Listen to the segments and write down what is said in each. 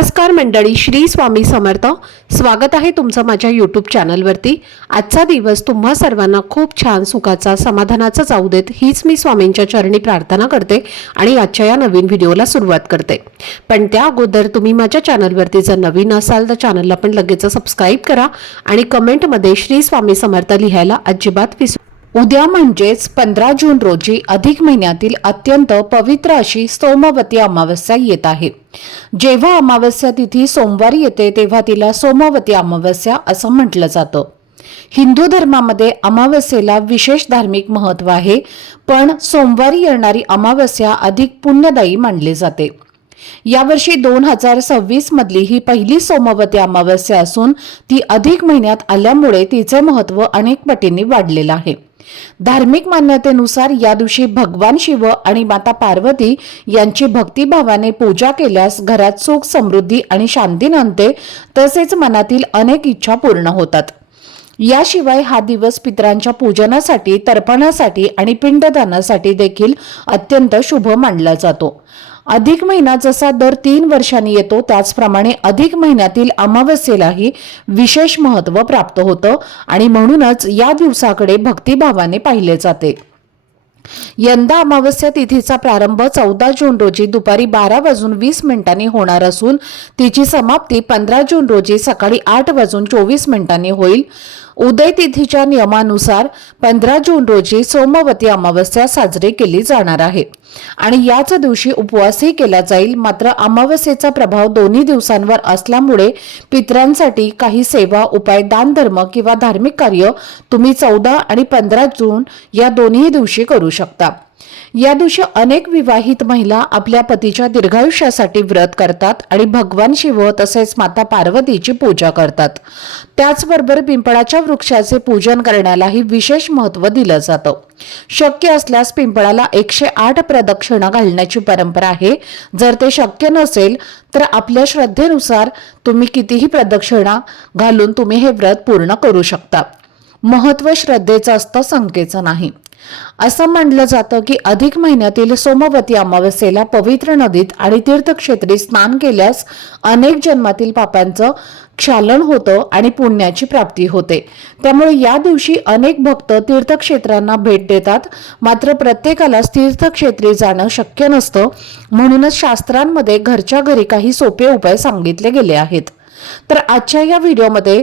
नमस्कार मंडळी, श्री स्वामी समर्थ. स्वागत आहे तुमचं माझ्या यूट्यूब चॅनलवरती. आजचा दिवस तुम्हा सर्वांना खूप छान, सुखाचा, समाधानाचा जाऊ देत, हीच मी स्वामींच्या चरणी प्रार्थना करते आणि आजच्या या नवीन व्हिडिओला सुरुवात करते. पण त्या अगोदर तुम्ही माझ्या चॅनलवरती जर नवीन असाल तर चॅनलला पण लगेच सबस्क्राईब करा आणि कमेंटमध्ये श्री स्वामी समर्थ लिहायला अजिबात विसरू. उद्या म्हणजेच 15 जून रोजी अधिक महिन्यातील अत्यंत पवित्र अशी सोमवती अमावस्या येत आहे. जेव्हा अमावस्या तिथी सोमवारी येते तेव्हा तिला सोमवती अमावस्या असं म्हटलं जातं. हिंदू धर्मामध्ये अमावस्येला विशेष धार्मिक महत्त्व आहे, पण सोमवारी येणारी अमावस्या अधिक पुण्यदायी मानली जाते. यावर्षी 2026 मधली ही पहिली सोमवती अमावस्या असून ती अधिक महिन्यात आल्यामुळे तिचे महत्त्व अनेक पटींनी वाढलेलं आहे. धार्मिक मान्यतेनुसार या दिवशी भगवान शिव आणि माता पार्वती यांची भक्तिभावाने पूजा केल्यास घरात सुख, समृद्धी आणि शांती नांदते, तसेच मनातील अनेक इच्छा पूर्ण होतात. याशिवाय हा दिवस पितरांच्या पूजनासाठी, तर्पणासाठी आणि पिंडदानासाठी देखील अत्यंत शुभ मानला जातो. अधिक महिना जसा दर 3 वर्षांनी येतो त्याचप्रमाणे अधिक महिन्यातील अमावस्येलाही विशेष महत्त्व प्राप्त होतं आणि म्हणूनच या दिवसाकडे भक्तिभावाने पाहिले जाते. यंदा अमावस्या तिथीचा प्रारंभ 14 जून रोजी दुपारी 12:20 होणार असून तिची समाप्ती 15 जून रोजी सकाळी 8:24 होईल. उदय तिथीच्या नियमानुसार 15 जून रोजी सोमवती अमावस्या साजरी केली जाणार आहे आणि याच दिवशी उपवासही केला जाईल. मात्र अमावस्येचा प्रभाव दोन्ही दिवसांवर असल्यामुळे पितरांसाठी काही सेवा, उपाय, दानधर्म किंवा धार्मिक कार्य तुम्ही 14 आणि 15 जून या दोन्ही दिवशी करू शकता. या दिवशी अनेक विवाहित महिला आपल्या पतीच्या दीर्घायुष्यासाठी व्रत करतात आणि भगवान शिव तसेच माता पार्वतीची पूजा करतात. त्याचबरोबर पिंपळाच्या वृक्षाचे पूजन करण्यालाही विशेष महत्त्व दिलं जातं. शक्य असल्यास पिंपळाला 108 प्रदक्षिणा घालण्याची परंपरा आहे. जर ते शक्य नसेल तर आपल्या श्रद्धेनुसार तुम्ही कितीही प्रदक्षिणा घालून तुम्ही हे व्रत पूर्ण करू शकता. महत्त्व श्रद्धेचं असतं, संख्येचं नाही. असं मानलं जातं की अधिक महिन्यातील सोमवती अमावस्येला पवित्र नदीत आणि तीर्थक्षेत्री स्नान केल्यास अनेक जन्मातील पापांचं क्षालन होतं आणि पुण्याची प्राप्ती होते. त्यामुळे या दिवशी अनेक भक्त तीर्थक्षेत्रांना भेट देतात. मात्र प्रत्येकालाच तीर्थक्षेत्री जाणं शक्य नसतं, म्हणूनच शास्त्रांमध्ये घरच्या घरी काही सोपे उपाय सांगितले गेले आहेत. तर आजच्या या व्हिडिओमध्ये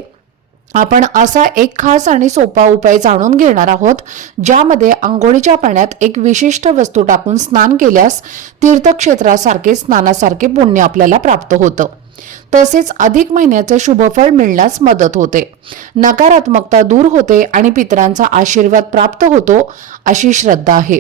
आपण असा एक खास आणि सोपा उपाय जाणून घेणार आहोत, ज्यामध्ये आंघोळीच्या पाण्यात एक विशिष्ट वस्तू टाकून स्नान केल्यास तीर्थक्षेत्रासारखे, स्नानासारखे पुण्य आपल्याला प्राप्त होतं. तसेच अधिक महिन्याचे शुभफळ मिळण्यास मदत होते, नकारात्मकता दूर होते आणि पितरांचा आशीर्वाद प्राप्त होतो अशी श्रद्धा आहे.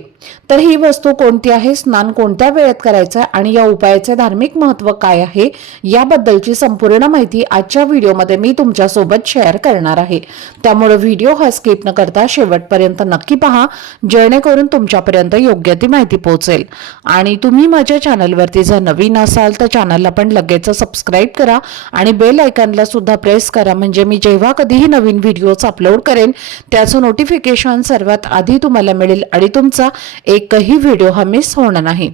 तर ही वस्तू कोणती आहे, स्नान कोणत्या वेळेत करायचं आणि या उपायाचे धार्मिक महत्त्व काय आहे याबद्दलची संपूर्ण माहिती आजच्या व्हिडिओमध्ये मी तुमच्यासोबत शेअर करणार आहे. त्यामुळे व्हिडिओ हा स्किप न करता शेवटपर्यंत नक्की पहा, जेणेकरून तुमच्यापर्यंत योग्य ती माहिती पोहोचेल. आणि तुम्ही माझ्या चॅनलवरती जर नवीन असाल तर चॅनलला पण लगेच सबस्क्राईब करा आणि बेल आयकॉनला सुद्धा प्रेस करा, म्हणजे मी जेव्हा कधीही नवीन व्हिडिओज अपलोड करेन त्याचं नोटिफिकेशन सर्वात आधी तुम्हाला मिळेल आणि तुमचा एकही व्हिडिओ हा मिस होणार नाही.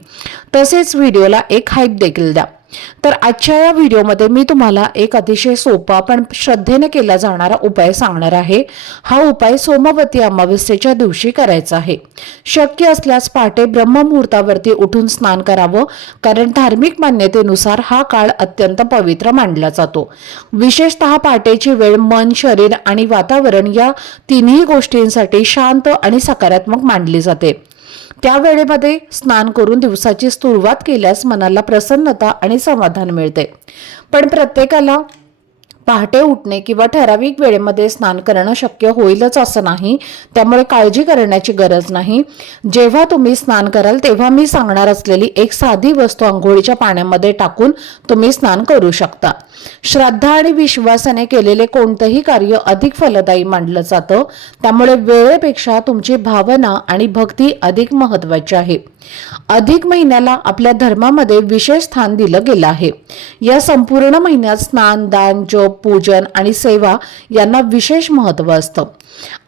तसेच व्हिडिओला एक हाईप देखील द्या. तर आजच्या या व्हिडिओमध्ये मी तुम्हाला एक अतिशय सोपा पण श्रद्धेने केला जाणारा उपाय सांगणार आहे. हा उपाय सोमवती अमावस्येच्या दिवशी करायचा आहे. शक्य असल्यास पहाटे ब्रह्ममुहूर्तावरती उठून स्नान करावं, कारण धार्मिक मान्यतेनुसार हा काळ अत्यंत पवित्र मानला जातो. विशेषतः पहाटेची वेळ मन, शरीर आणि वातावरण या तिन्ही गोष्टींसाठी शांत आणि सकारात्मक मानली जाते. त्या वेळेमध्ये स्नान करून दिवसाची सुरुवात केल्यास मनाला प्रसन्नता आणि समाधान मिळते. पण प्रत्येकाला पहाटे उठणे किंवा ठराविक वेळेमध्ये स्नान करणं शक्य होईलच असं नाही, त्यामुळे काळजी करण्याची गरज नाही. जेव्हा तुम्ही स्नान कराल तेव्हा मी सांगणार असलेली एक साधी वस्तू आंघोळीच्या पाण्यामध्ये टाकून तुम्ही स्नान करू शकता. श्रद्धा आणि विश्वासाने केलेले कोणतेही कार्य अधिक फलदायी मानलं जातं, त्यामुळे वेळेपेक्षा तुमची भावना आणि भक्ती अधिक महत्त्वाची आहे. अधिक महिन्याला आपल्या धर्मामध्ये विशेष स्थान दिलं गेलं आहे. या संपूर्ण महिन्यात स्नान, दान, जप, पूजन आणि सेवा यांना विशेष महत्त्व असतं.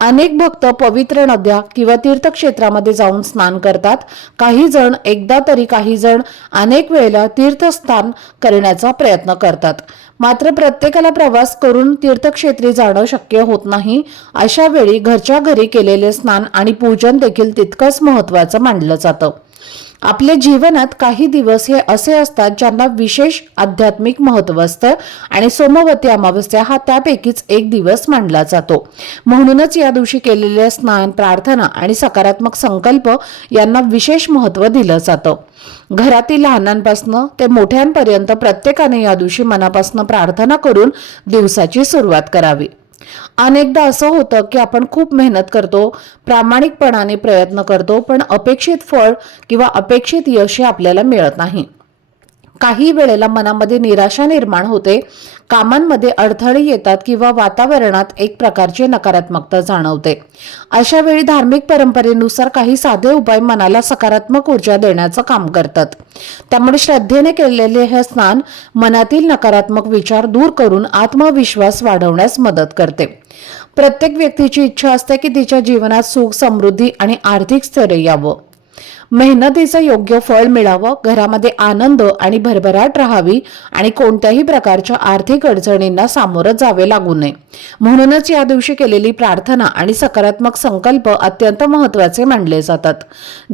अनेक भक्त पवित्र नद्या किंवा तीर्थक्षेत्रामध्ये जाऊन स्नान करतात. काही जण एकदा तरी, काही जण अनेक वेळेला तीर्थस्नान करण्याचा प्रयत्न करतात. मात्र प्रत्येकाला प्रवास करून तीर्थक्षेत्री जाणं शक्य होत नाही. अशा वेळी घरच्या घरी केलेले स्नान आणि पूजन देखील तितकंच महत्त्वाचं मानलं जातं. आपल्या जीवनात काही दिवस हे असे असतात ज्यांना विशेष आध्यात्मिक महत्त्व असतं आणि सोमवती अमावस्या हा त्यापैकीच एक दिवस मानला जातो. म्हणूनच या दिवशी केलेले स्नान, प्रार्थना आणि सकारात्मक संकल्प यांना विशेष महत्त्व दिलं जातं. घरातील लहानांपासून ते मोठ्यांपर्यंत प्रत्येकाने या दिवशी मनापासून प्रार्थना करून दिवसाची सुरुवात करावी. अनेकदा असं होतं की आपण खूप मेहनत करतो, प्रामाणिकपणाने प्रयत्न करतो, पण अपेक्षित फळ किंवा अपेक्षित यश आपल्याला मिळत नाही. काही वेळेला मनामध्ये निराशा निर्माण होते, कामांमध्ये अडथळे येतात किंवा वातावरणात एक प्रकारची नकारात्मकता जाणवते. अशा वेळी धार्मिक परंपरेनुसार काही साधे उपाय मनाला सकारात्मक ऊर्जा देण्याचं काम करतात. त्यामुळे श्रद्धेने केलेले हे स्नान मनातील नकारात्मक विचार दूर करून आत्मविश्वास वाढवण्यास मदत करते. प्रत्येक व्यक्तीची इच्छा असते की तिच्या जीवनात सुख, समृद्धी आणि आर्थिक स्थैर्य यावं, मेहनतीचं योग्य फळ मिळावं, घरामध्ये आनंद आणि भरभराट राहावी आणि कोणत्याही प्रकारच्या आर्थिक अडचणींना सामोरं जावे लागू नये. म्हणूनच या दिवशी केलेली प्रार्थना आणि सकारात्मक संकल्प अत्यंत महत्त्वाचे मानले जातात.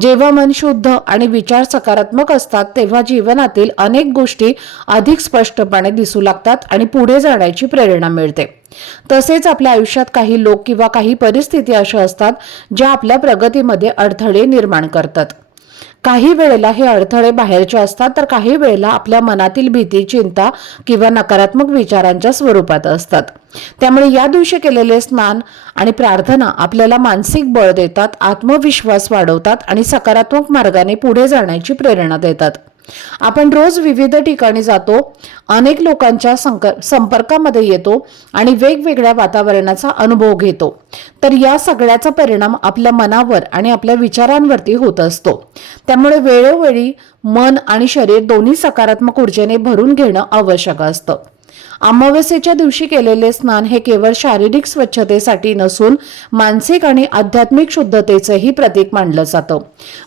जेव्हा मन शुद्ध आणि विचार सकारात्मक असतात तेव्हा जीवनातील अनेक गोष्टी अधिक स्पष्टपणे दिसू लागतात आणि पुढे जाण्याची प्रेरणा मिळते. तसेच आपल्या आयुष्यात काही लोक किंवा काही परिस्थिती अशा असतात ज्या आपल्या प्रगतीमध्ये अडथळे निर्माण करतात. काही वेळेला हे अडथळे बाहेरचे असतात, तर काही वेळेला आपल्या मनातील भीती, चिंता किंवा नकारात्मक विचारांच्या स्वरूपात असतात. त्यामुळे या दिवशी केलेले स्नान आणि प्रार्थना आपल्याला मानसिक बळ देतात, आत्मविश्वास वाढवतात आणि सकारात्मक मार्गाने पुढे जाण्याची प्रेरणा देतात. आपण रोज विविध ठिकाणी जातो, अनेक लोकांच्या संपर्कामध्ये येतो आणि वेगवेगळ्या वातावरणाचा अनुभव घेतो. तर या सगळ्याचा परिणाम आपल्या मनावर आणि आपल्या विचारांवरती होत असतो. त्यामुळे वेळोवेळी मन आणि शरीर दोन्ही सकारात्मक ऊर्जेने भरून घेणं आवश्यक असतं. अमावस्येच्या दिवशी केलेले स्नान हे केवळ शारीरिक स्वच्छतेसाठी नसून मानसिक आणि आध्यात्मिक शुद्धतेचेही प्रतीक मानलं जातं.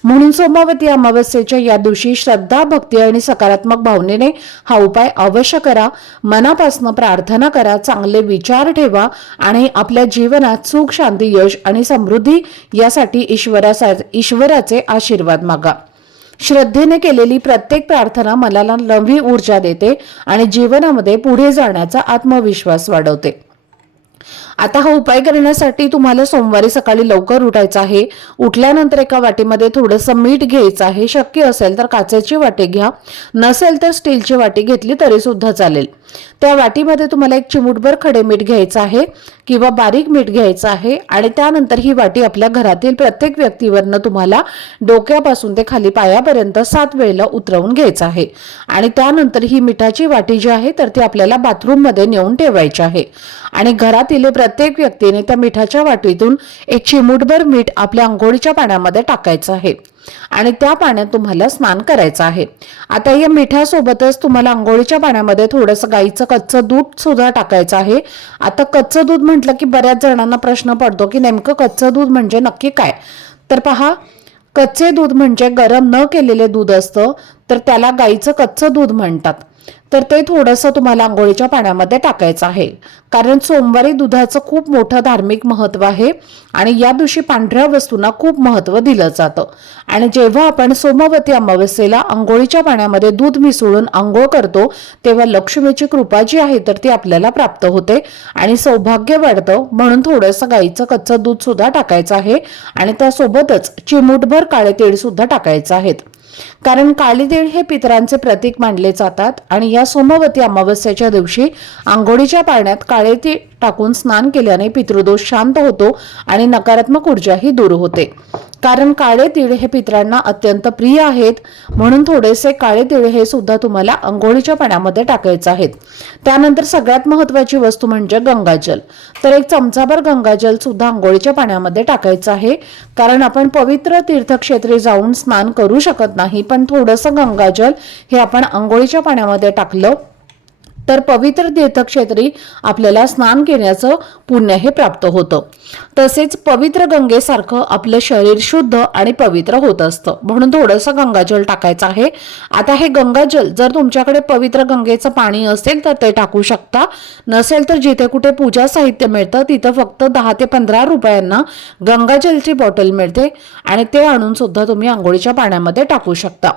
म्हणून सोमवती अमावस्येच्या या दिवशी श्रद्धा, भक्ती आणि सकारात्मक भावनेने हा उपाय अवश्य करा. मनापासून प्रार्थना करा, चांगले विचार ठेवा आणि आपल्या जीवनात सुख, शांती, यश आणि समृद्धी यासाठी ईश्वराचे आशीर्वाद मागा. श्रद्धेने केलेली प्रत्येक प्रार्थना मनाला नवी ऊर्जा देते आणि जीवनामध्ये पुढे जाण्याचा आत्मविश्वास वाढवते. आता हा उपाय करण्यासाठी तुम्हाला सोमवारी सकाळी लवकर उठायचं आहे. उठल्यानंतर एका वाटीमध्ये थोडंसं मीठ घ्यायचं आहे. शक्य असेल तर काचेची वाटी घ्या, नसेल तर स्टीलची वाटी घेतली तरी सुद्धा चालेल. त्या वाटीमध्ये तुम्हाला एक चिमूटभर खडे मीठ घ्यायचं आहे किंवा बारीक मीठ घ्यायचं आहे आणि त्यानंतर ही वाटी आपल्या घरातील प्रत्येक व्यक्तीवरनं तुम्हाला डोक्यापासून ते खाली पायापर्यंत 7 वेळेला उतरवून घ्यायचं आहे. आणि त्यानंतर ही मिठाची वाटी जी आहे तर ती आपल्याला बाथरूममध्ये नेऊन ठेवायची आहे आणि घरातील प्रत्येक व्यक्तीने त्या मिठाच्या वाटीतून एक चिमूटभर मीठ आपल्या अंघोळीच्या पाण्यामध्ये टाकायचं आहे आणि त्या पाण्यात तुम्हाला स्नान करायचं आहे. आता या मिठासोबतच तुम्हाला अंघोळीच्या पाण्यामध्ये थोडंसं गाईचं कच्चं दूध सुद्धा टाकायचं आहे. आता कच्चं दूध म्हटलं की बऱ्याच जणांना प्रश्न पडतो की नेमकं कच्चं दूध म्हणजे नक्की काय. तर पहा, कच्चे दूध म्हणजे गरम न केलेले दूध असतं, तर त्याला गाईचं कच्चं दूध म्हणतात. तर ते थोडंसं तुम्हाला अंघोळीच्या पाण्यामध्ये टाकायचं आहे, कारण सोमवारी दुधाचं खूप मोठं धार्मिक महत्त्व आहे आणि या दिवशी पांढऱ्या वस्तूंना खूप महत्त्व दिलं जातं. आणि जेव्हा आपण सोमवती अमावस्येला अंघोळीच्या पाण्यामध्ये दूध मिसळून अंघोळ करतो तेव्हा लक्ष्मीची कृपा जी आहे तर ती आपल्याला प्राप्त होते आणि सौभाग्य वाढतं. म्हणून थोडंसं गाईचं कच्चं दूध सुद्धा टाकायचं आहे आणि त्यासोबतच चिमूटभर काळे तीळ सुद्धा टाकायचं आहेत, कारण काळे तीळ हे पितरांचे प्रतीक मानले जातात. आणि या सोमवती अमावस्येच्या दिवशी आंघोळीच्या पाण्यात काळे तीळ टाकून स्नान केल्याने पितृदोष शांत होतो आणि नकारात्मक ऊर्जाही दूर होते. कारण काळे तीळ हे पितरांना अत्यंत प्रिय आहेत. म्हणून थोडेसे काळे तीळ हे सुद्धा तुम्हाला अंघोळीच्या पाण्यामध्ये टाकायचे आहेत. त्यानंतर सगळ्यात महत्त्वाची वस्तू म्हणजे गंगाजल. तर एक चमचाभर गंगाजल सुद्धा अंघोळीच्या पाण्यामध्ये टाकायचं आहे, कारण आपण पवित्र तीर्थक्षेत्री जाऊन स्नान करू शकत नाही, पण थोडंसं गंगाजल हे आपण अंघोळीच्या पाण्यामध्ये टाकलं तर पवित्र तीर्थक्षेत्री आपल्याला स्नान केल्याचं पुण्य हे प्राप्त होतं. तसेच पवित्र गंगेसारखं आपलं शरीर शुद्ध आणि पवित्र होत असतं. म्हणून थोडंसं गंगाजल टाकायचं आहे. आता हे गंगाजल जर तुमच्याकडे पवित्र गंगेचं पाणी असेल तर ते टाकू शकता, नसेल तर जिथे कुठे पूजा साहित्य मिळतं तिथं फक्त 10 ते 15 रुपयांना गंगाजलची बॉटल मिळते आणि ते आणून सुद्धा तुम्ही आंघोळीच्या पाण्यामध्ये टाकू शकता.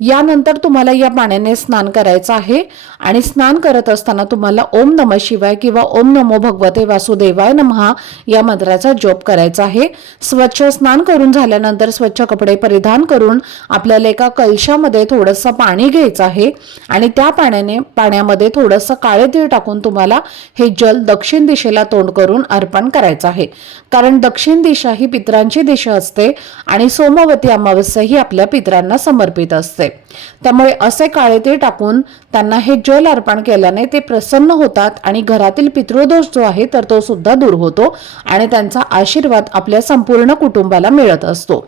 यानंतर तुम्हाला या पाण्याने स्नान करायचं आहे आणि स्नान करत असताना तुम्हाला ओम नमः शिवाय किंवा ओम नमो भगवते वासुदेवाय नमः या मंत्राचा जप करायचा आहे. स्वच्छ स्नान करून झाल्यानंतर स्वच्छ कपडे परिधान करून आपल्याला एका कलशामध्ये थोडंसं पाणी घ्यायचं आहे आणि त्या पाण्यामध्ये थोडंसं काळे तीळ टाकून तुम्हाला हे जल दक्षिण दिशेला तोंड करून अर्पण करायचं आहे. कारण दक्षिण दिशा ही पितरांची दिशा असते आणि सोमवती अमावस्या ही आपल्या पितरांना समर्पित असते. त्यामुळे असे काळे तीळ टाकून त्यांना हे जल अर्पण केल्याने ते प्रसन्न होतात आणि घरातील पितृदोष जो आहे तर तो सुद्धा दूर होतो आणि त्यांचा आशीर्वाद आपल्या संपूर्ण कुटुंबाला मिळत असतो.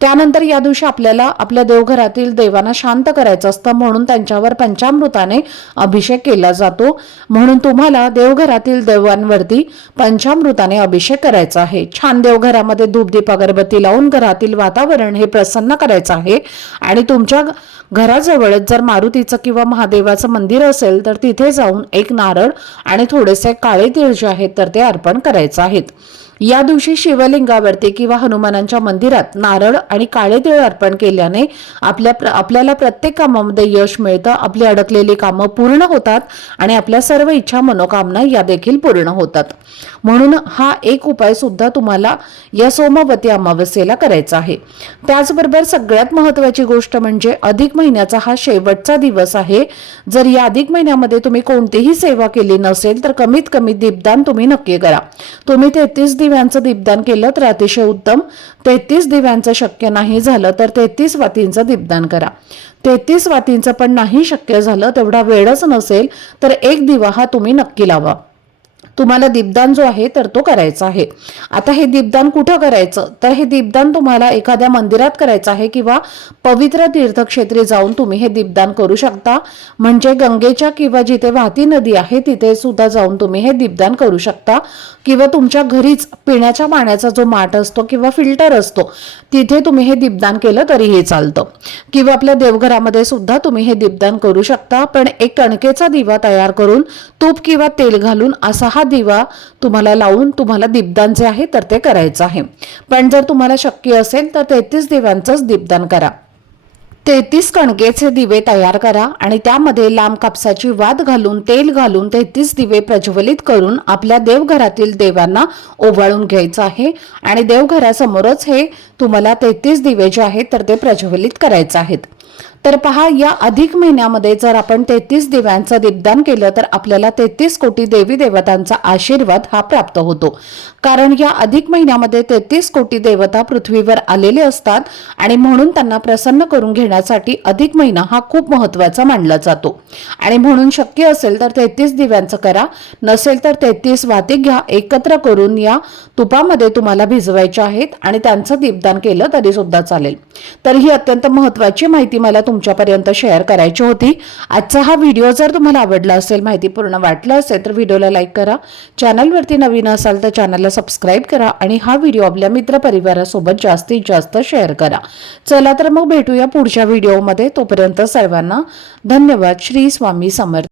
त्यानंतर या दिवशी आपल्याला आपल्या देवघरातील देवांना शांत करायचं असतं, म्हणून त्यांच्यावर पंचामृताने अभिषेक केला जातो. म्हणून तुम्हाला देवघरातील देवांवरती पंचामृताने अभिषेक करायचा आहे. छान देवघरामध्ये धूपदीप अगरबत्ती लावून घरातील वातावरण हे प्रसन्न करायचं आहे आणि तुमच्या घराजवळच जर मारुतीचं किंवा महादेवाचं मंदिर असेल तर तिथे जाऊन एक नारळ आणि थोडेसे काळे तीळ जे आहेत तर ते अर्पण करायचे आहेत. या दिवशी शिवलिंगावरती किंवा हनुमानांच्या मंदिरात नारळ आणि काळे तीळ अर्पण केल्याने आपल्याला प्रत्येक कामामध्ये यश मिळतं, आपली अडकलेली कामं पूर्ण होतात आणि आपल्या सर्व इच्छा मनोकामना या देखील पूर्ण होतात. म्हणून हा एक उपाय सुद्धा तुम्हाला या सोमवती अमावस्येला करायचा आहे. त्याचबरोबर सगळ्यात महत्त्वाची गोष्ट म्हणजे अधिक महिन्याचा हा शेवटचा दिवस आहे. जर या अधिक महिन्यामध्ये तुम्ही कोणतीही सेवा केली नसेल तर कमीत कमी दीपदान तुम्ही नक्की करा. तुम्ही 33 दिव्यांचं दीपदान केलं तर अतिशय उत्तम. 33 दिव्यांचं शक्य नाही झालं तर 33 वातींचं दीपदान करा. 33 वातींचं पण नाही शक्य झालं, तेवढा वेळच नसेल तर एक दिवा हा तुम्ही नक्की लावा. तुम्हाला दीपदान जो आहे तर तो करायचा आहे. आता हे दीपदान कुठं करायचं तर हे दीपदान तुम्हाला एखाद्या मंदिरात करायचं आहे किंवा पवित्र तीर्थक्षेत्री जाऊन तुम्ही हे दीपदान करू शकता. म्हणजे गंगेच्या किंवा जिथे वाहती नदी आहे तिथे सुद्धा जाऊन तुम्ही हे दीपदान करू शकता किंवा तुमच्या घरीच पिण्याच्या पाण्याचा जो माठ असतो किंवा फिल्टर असतो तिथे तुम्ही हे दीपदान केलं तरीही चालतं किंवा आपल्या देवघरामध्ये सुद्धा तुम्ही हे दीपदान करू शकता. पण एक कणकेचा दिवा तयार करून तूप किंवा तेल घालून असा हा दिवा तुम्हाला लावून तुम्हाला दीपदान जे आहे तर ते करायचं आहे. पण जर तुम्हाला शक्य असेल तर 33 दिव्यांचंच दीपदान करा. 33 कणकेचे दिवे तयार करा आणि त्यामध्ये लांब कापसाची वात घालून तेल घालून 33 दिवे प्रज्वलित करून आपल्या देवघरातील देवांना ओवाळून घ्यायचं आहे आणि देवघरासमोरच हे तुम्हाला 33 दिवे जे आहेत तर ते प्रज्वलित करायचे आहेत. तर पहा, या अधिक महिन्यामध्ये जर आपण 33 दिव्यांचं दीपदान केलं तर आपल्याला 33 कोटी देवी देवतांचा आशीर्वाद हा प्राप्त होतो. कारण या अधिक महिन्यामध्ये 33 कोटी देवता पृथ्वीवर आलेले असतात आणि म्हणून त्यांना प्रसन्न करून घेण्यासाठी अधिक महिना हा खूप महत्त्वाचा मानला जातो. आणि म्हणून शक्य असेल तर 33 दिव्यांचं करा, नसेल तर 33 वाती घ्या, एकत्र करून या तुपामध्ये तुम्हाला भिजवायच्या आहेत आणि त्यांचं दीपदान केलं तरी सुद्धा चालेल. तर ही अत्यंत महत्त्वाची माहिती मला तुमच्यापर्यंत शेअर करायची होती. आजचा हा व्हिडिओ जर तुम्हाला आवडला असेल, माहितीपूर्ण वाटला असेल तर व्हिडिओला लाईक करा. चॅनलवरती नवीन असाल तर चॅनलला सबस्क्राईब करा आणि हा व्हिडिओ आपल्या मित्रपरिवारासोबत जास्तीत जास्त शेअर करा. चला तर मग भेटूया पुढच्या व्हिडिओमध्ये. तोपर्यंत सर्वांना धन्यवाद. श्री स्वामी समर्थ.